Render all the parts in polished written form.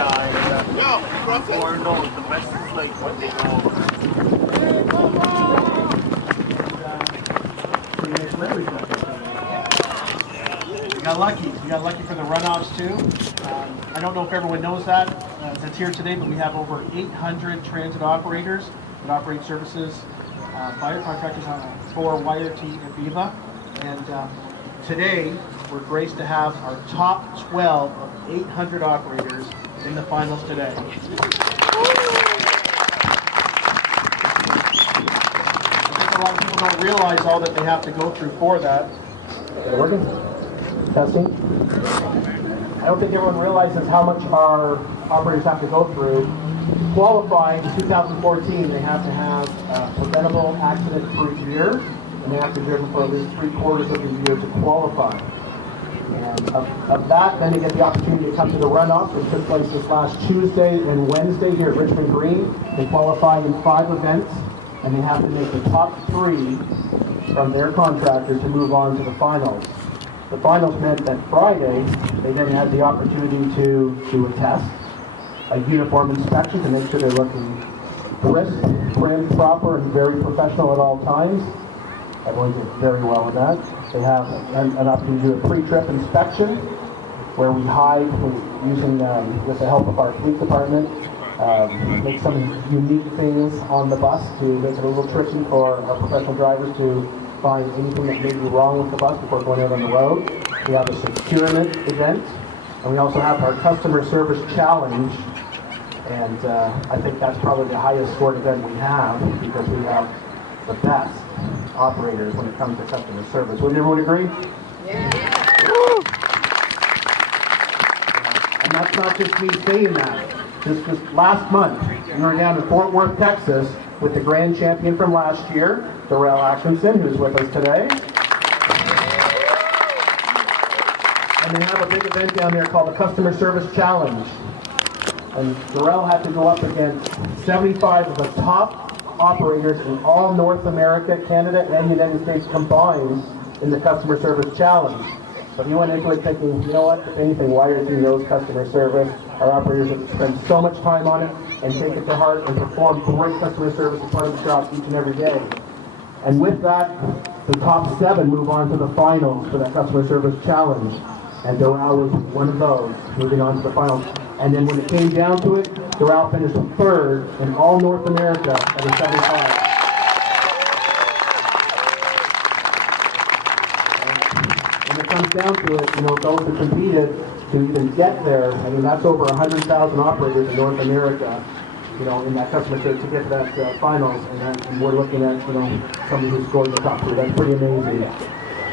or no, the best is like what they go over. We got lucky. We got lucky for the runoffs too. I don't know if everyone knows that that's here today, but we have over 800 transit operators that operate services, fire contractors for YRT and Viva. And today, we're graced to have our top 12 of 800 operators in the finals today. I think a lot of people don't realize all that they have to go through for that. Is it working? Testing. I don't think everyone realizes how much our operators have to go through. To qualify in 2014, they have to have a preventable accident-free year, and they have to be driven for at least 3/4 of the year to qualify. And of that, then they get the opportunity to come to the runoff, which took place this last Tuesday and Wednesday here at Richmond Green. They qualify in 5 events, and they have to make the top 3 from their contractor to move on to the finals. The finals meant that Friday, they then had the opportunity to do a test, a uniform inspection to make sure they're looking crisp, trim, proper, and very professional at all times. Everyone did very well with that. They have an opportunity to do a pre-trip inspection where we hide using, with the help of our fleet department, make some unique things on the bus to make it a little tricky for our professional drivers to find anything that may be wrong with the bus before going out on the road. We have a securement event, and we also have our customer service challenge. And I think that's probably the highest scored event we have because we have the best operators when it comes to customer service. Would everyone agree? Yeah. And that's not just me saying that. Just this last month, we were down in Fort Worth, Texas, with the grand champion from last year, Darrell Atkinson, who's with us today. And they have a big event down there called the Customer Service Challenge. And Darrell had to go up against 75 of the top operators in all North America, Canada, and the United States combined in the Customer Service Challenge. But he went into it thinking, you know what, if anything, YRT knows customer service. Our operators have spent so much time on it and take it to heart and perform great customer service as part of the job each and every day. And with that, the top 7 move on to the finals for that Customer Service Challenge. And Darrell was one of those, moving on to the finals. And then when it came down to it, Darrell finished 3rd in all North America at a 75. When it comes down to it, you know, those who competed to even get there, I mean, that's over 100,000 operators in North America, you know, in that customer service to get to that finals. And we're looking at, you know, somebody who scored in the top 3. That's pretty amazing.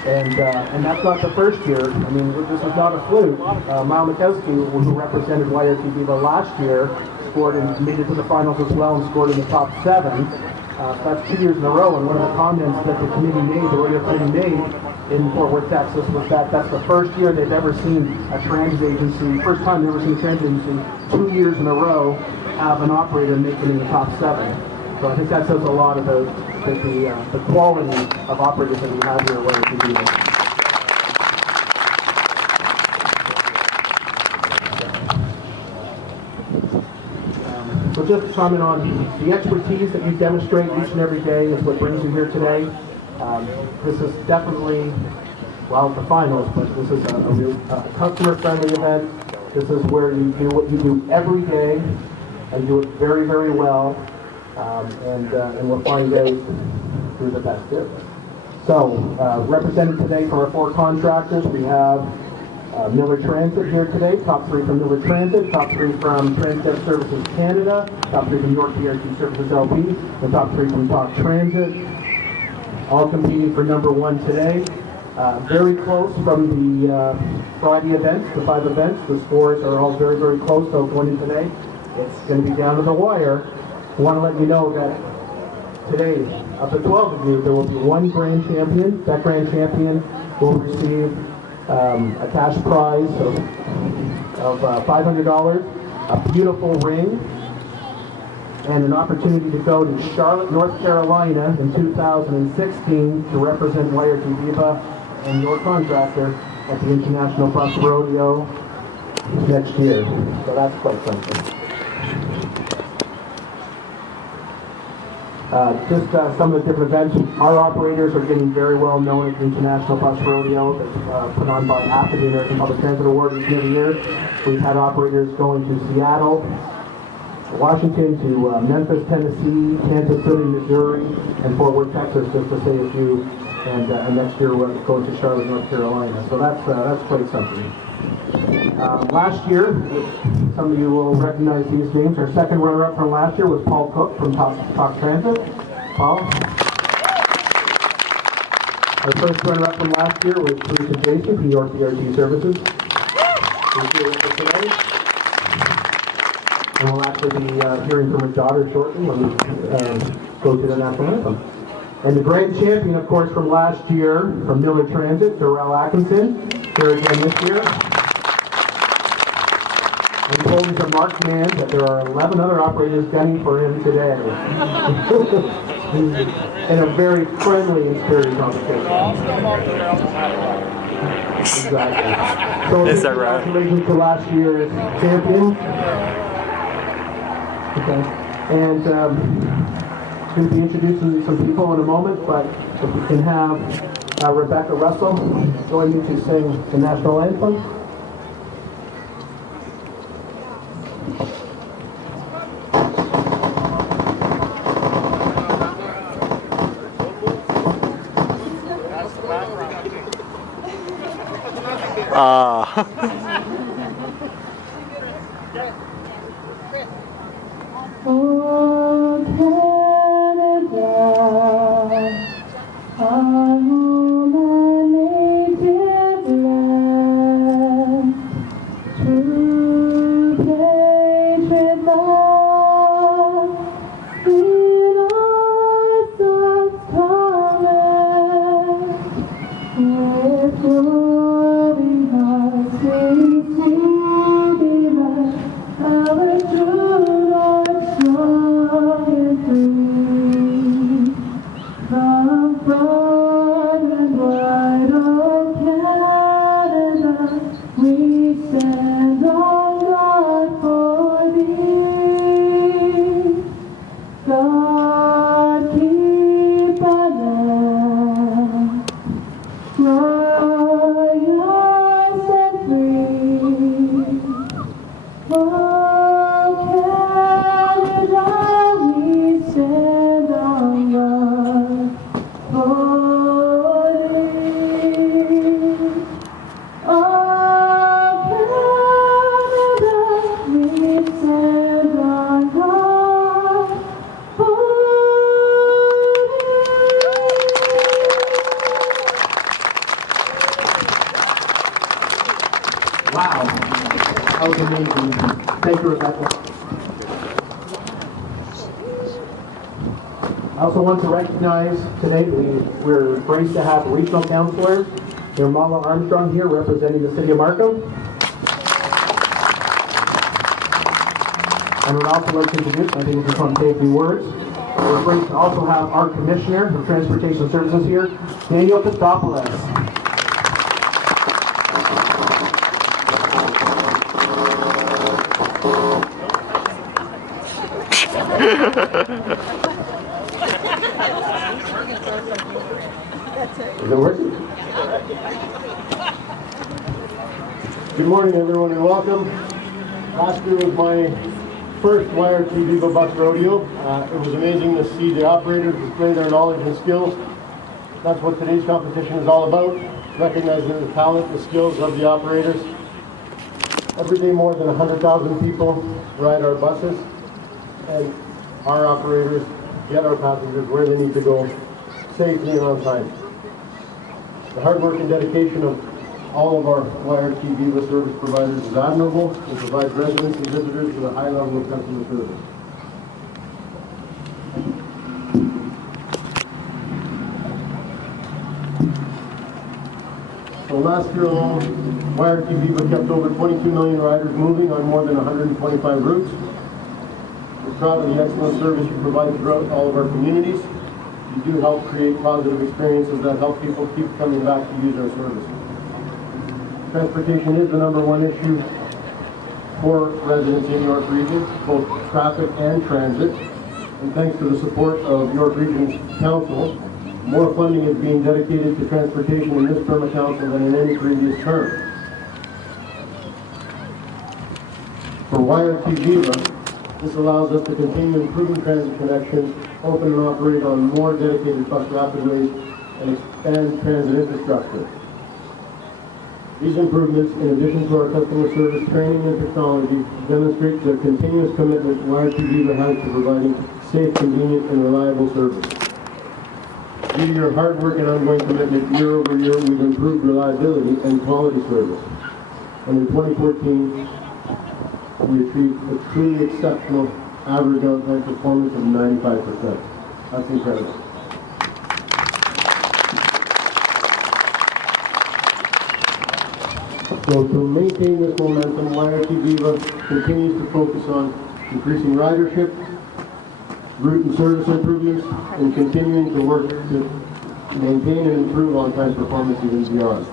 And that's not the first year. I mean, this is not a fluke. Mal Mikowski, who represented YRT Viva last year, scored and made it to the finals as well and scored in the top 7. That's 2 years in a row. And one of the comments that the committee made, the Roadeo committee made in Fort Worth, Texas, was that that's the first year they've ever seen a transit agency, first time they've ever seen a transit agency 2 years in a row have an operator make it in the top 7. So I think that says a lot about the quality of operators that we have here at YRT Viva. So just to comment on the expertise that you demonstrate each and every day is what brings you here today. This is definitely, well, the finals, but this is a customer-friendly event. This is where you do what you do every day and do it very, very well. And we'll find ways to do the best here. So, represented today from our 4 contractors, we have Miller Transit here today, top 3 from Miller Transit, top 3 from Transit Services Canada, top 3 from York YRT Services LP, the top 3 from Talk Transit, all competing for number 1 today. Very close from the Friday events, the 5 events. The scores are all very, very close, so going in today, it's going to be down to the wire. I want to let you know that today, of the 12 of you, there will be 1 grand champion. That grand champion will receive a cash prize of $500, a beautiful ring, and an opportunity to go to Charlotte, North Carolina in 2016 to represent YRT Viva and your contractor at the International Bus Rodeo next year. So that's quite something. Just some of the different events. Our operators are getting very well known at the International Bus Rodeo that's put on by APTA, the American Public Transit Award, each and every year. We've had operators going to Seattle, Washington, to Memphis, Tennessee, Kansas City, Missouri, and Fort Worth, Texas, just to say a few. And next year we're going to Charlotte, North Carolina. So that's quite something. Last year, some of you will recognize these names. Our second runner-up from last year was Paul Cook from Talk Transit. Paul. Our first runner-up from last year was Teresa Jason from YRT Services. Who's here with us today. And we'll actually be hearing from her daughter shortly when we go to the national anthem. And the grand champion, of course, from last year, from Miller Transit, Darrell Atkinson, here again this year. And told me from Mark Mann that there are 11 other operators gunning for him today. In a very friendly and spirited conversation. Exactly. So is that right? Congratulations to last year's champions. Okay. And going to be introducing some people in a moment, but if we can have Rebecca Russell join you to sing the national anthem. Wow, that was amazing. Thank you, Rebecca. I also want to recognize today we're graced to have regional counselor, Mala Armstrong here representing the city of Markham. And we'd also like to introduce, I think we just want to say a few words. We're graced to also have our Commissioner of Transportation Services here, Daniel Christopoulos. Is it working? Good morning, everyone, and welcome. Last year was my first YRT Viva Bus Rodeo. It was amazing to see the operators display their knowledge and skills. That's what today's competition is all about, recognizing the talent and skills of the operators. Every day more than 100,000 people ride our buses, and our operators get our passengers where they need to go safely and on time. The hard work and dedication of all of our YRT Viva service providers is admirable and provides residents and visitors with a high level of customer service. So last year alone, YRT Viva kept over 22 million riders moving on more than 125 routes. We're proud of the excellent service you provide throughout all of our communities. You do help create positive experiences that help people keep coming back to use our service. Transportation is the #1 issue for residents in York Region, both traffic and transit. And thanks to the support of York Region's Council, more funding is being dedicated to transportation in this term of council than in any previous term. For YRT Viva, this allows us to continue improving transit connections, open and operate on more dedicated bus rapidways, and expand transit infrastructure. These improvements, in addition to our customer service training and technology, demonstrate the continuous commitment YRT Viva has to providing safe, convenient, and reliable service. Due to your hard work and ongoing commitment, year over year, we've improved reliability and quality service. And in 2014, we achieved a truly exceptional average on-time performance of 95%. That's incredible. So to maintain this momentum, YRT Viva continues to focus on increasing ridership, route and service improvements, and continuing to work to maintain and improve on-time performance even beyond.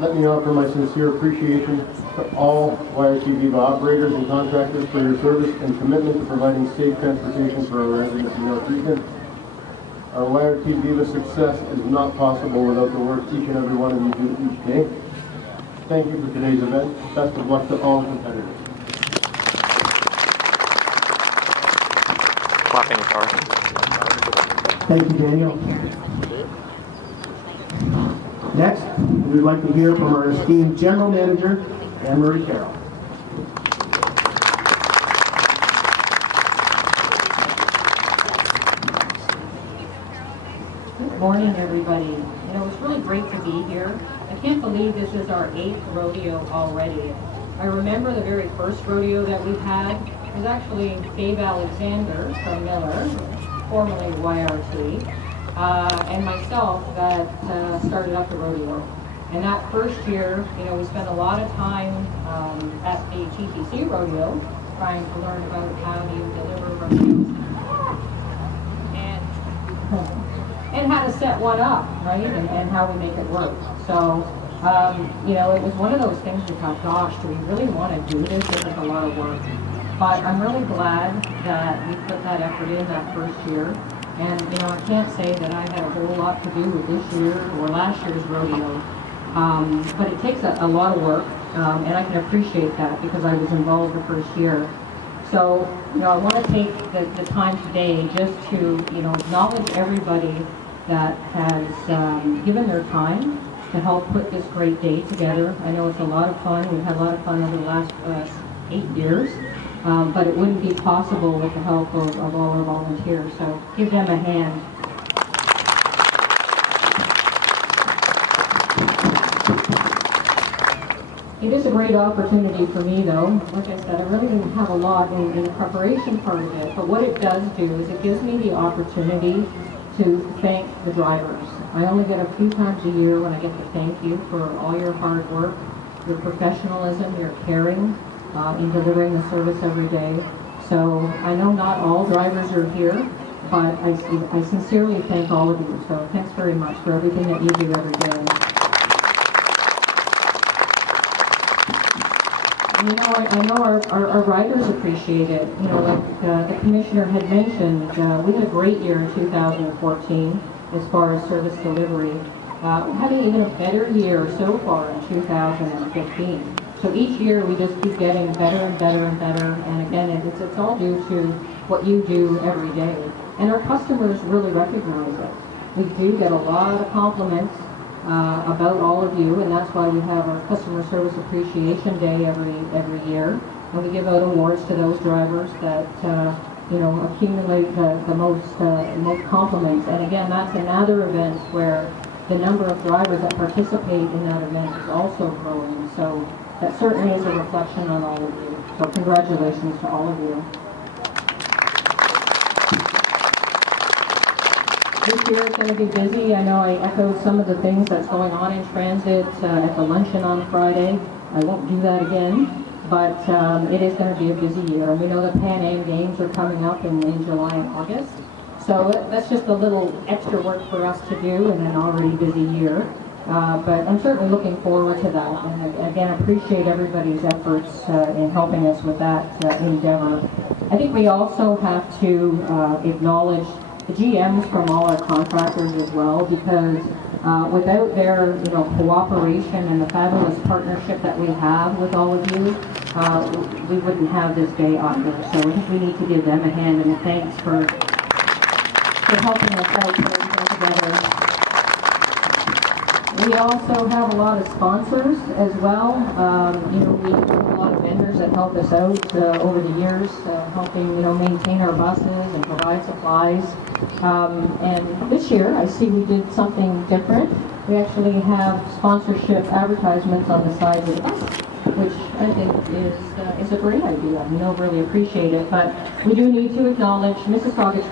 Let me offer my sincere appreciation to all YRT Viva operators and contractors for your service and commitment to providing safe transportation for our residents in York Region. Our YRT Viva success is not possible without the work each and every one of you do each day. Thank you for today's event. Best of luck to all competitors. Clapping is hard. Thank you, Daniel. Next, we'd like to hear from our esteemed General Manager, Anne-Marie Carroll. Good morning, everybody. You know, it's really great to be here. I can't believe this is our 8th rodeo already. I remember the very first rodeo that we had was actually Dave Alexander from Miller, formerly YRT, and myself that started up the rodeo. And that first year, you know, we spent a lot of time at the TTC rodeo trying to learn about how you deliver rodeos and how to set one up, right, and how we make it work. So, you know, it was one of those things we thought, gosh, do we really want to do this? This is a lot of work. But I'm really glad that we put that effort in that first year. And, you know, I can't say that I had a whole lot to do with this year or last year's rodeo. But it takes a lot of work, and I can appreciate that because I was involved the first year. So, you know, I want to take the time today just to, you know, acknowledge everybody that has given their time to help put this great day together. I know it's a lot of fun. We've had a lot of fun over the last 8 years, but it wouldn't be possible with the help of all our volunteers. So give them a hand. It is a great opportunity for me, though. Like I said, I really didn't have a lot in the preparation part of it, but what it does do is it gives me the opportunity to thank the drivers. I only get a few times a year when I get to thank you for all your hard work, your professionalism, your caring in delivering the service every day. So I know not all drivers are here, but I sincerely thank all of you. So thanks very much for everything that you do every day. You know, I know our riders appreciate it. You know, like the commissioner had mentioned, we had a great year in 2014 as far as service delivery. We're having even a better year so far in 2015. So each year we just keep getting better and better and better. And again, it's all due to what you do every day. And our customers really recognize it. We do get a lot of compliments about all of you, and that's why we have our Customer Service Appreciation Day every year, and we give out awards to those drivers that you know, accumulate the most compliments. And again, that's another event where the number of drivers that participate in that event is also growing. So that certainly is a reflection on all of you. So congratulations to all of you. This year it's going to be busy. I know I echoed some of the things that's going on in transit at the luncheon on Friday. I won't do that again, but it is going to be a busy year. And we know the Pan Am Games are coming up in July and August. So that's just a little extra work for us to do in an already busy year. But I'm certainly looking forward to that, and again, appreciate everybody's efforts in helping us with that endeavor. I think we also have to acknowledge the GMs from all our contractors as well, because without their cooperation and the fabulous partnership that we have with all of you, we wouldn't have this day either. So I think we need to give them a hand and a thanks for helping us out together. We also have a lot of sponsors as well. We have a lot of vendors that help us out over the years, helping maintain our buses and provide supplies. And this year, I see we did something different. We actually have sponsorship advertisements on the sides of the bus, which I think is a great idea. Really appreciate it. But we do need to acknowledge Mississauga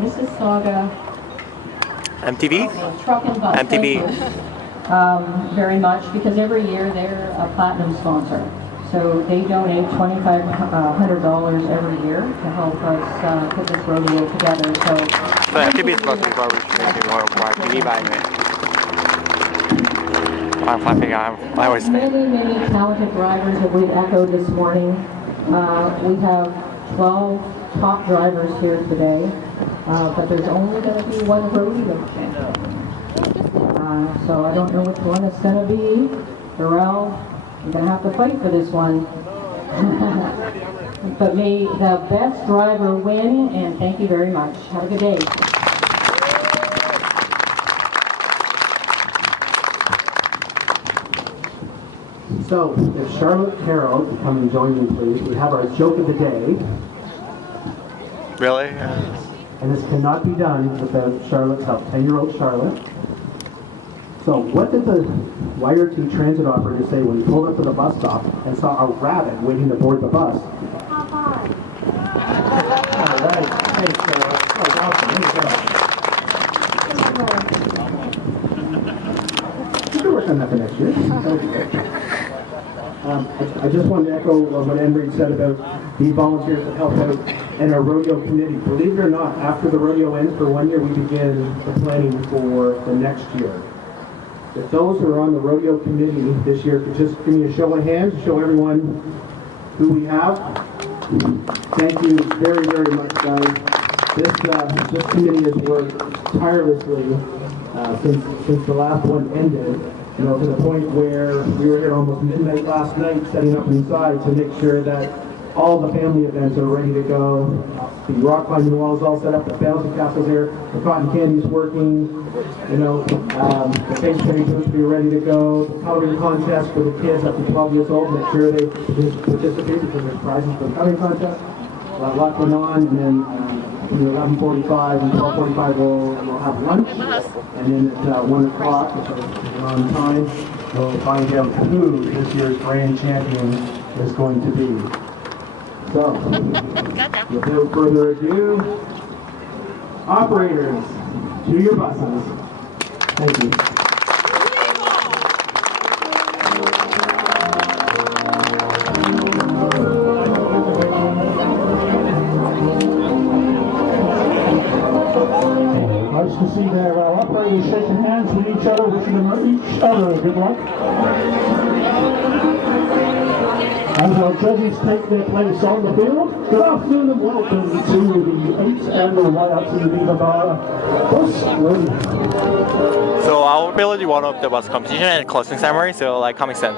Mississauga MTV? Truck and Bus. MTV. Very much, because every year they're a platinum sponsor. So they donate $2,500 every year to help us put this rodeo together. So MTV is supposed to be for Viva anyway. I'm clapping. I always say. Many talented drivers that we've echoed this morning. We have 12 top drivers here today, but there's only going to be one rodeo champion. So I don't know which one it's going to be. Darrell, you're going to have to fight for this one. But may the best driver win, and thank you very much. Have a good day. So, if Charlotte Carroll can come and join me, please. We have our joke of the day. Really? And this cannot be done without Charlotte's help. 10-year-old Charlotte. So, what did the YRT transit operator say when he pulled up to the bus stop and saw a rabbit waiting to board the bus? All right. Thanks, Charlotte. That was awesome. You can work on that for next year. I just wanted to echo what Anne Reid said about the volunteers that help out and our rodeo committee. Believe it or not, after the rodeo ends for 1 year, we begin the planning for the next year. If those who are on the rodeo committee this year could just give me a show of hands, show everyone who we have. Thank you very, very much, guys. This committee has worked tirelessly since the last one ended. To the point where we were here almost midnight last night setting up inside to make sure that all the family events are ready to go. The rock climbing wall is all set up, the bouncing castle's here, the cotton candy's working, the face painting booths will be ready to go, the coloring contest for the kids up to 12 years old, make sure they participate because there's prizes for the coloring contest. We'll have a lot going on, and then 11:45 and 12:45 we'll have lunch, and then at 1 o'clock, which is on time, we'll find out who this year's grand champion is going to be. So, without further ado, operators, to your buses. Thank you. Nice to see their operators shaking hands with each other, wishing them each other good luck. As our judges take their place on the field, good afternoon and welcome to the 8th annual YRT Viva bus run. So our village won up the bus competition and closing ceremony, so coming soon.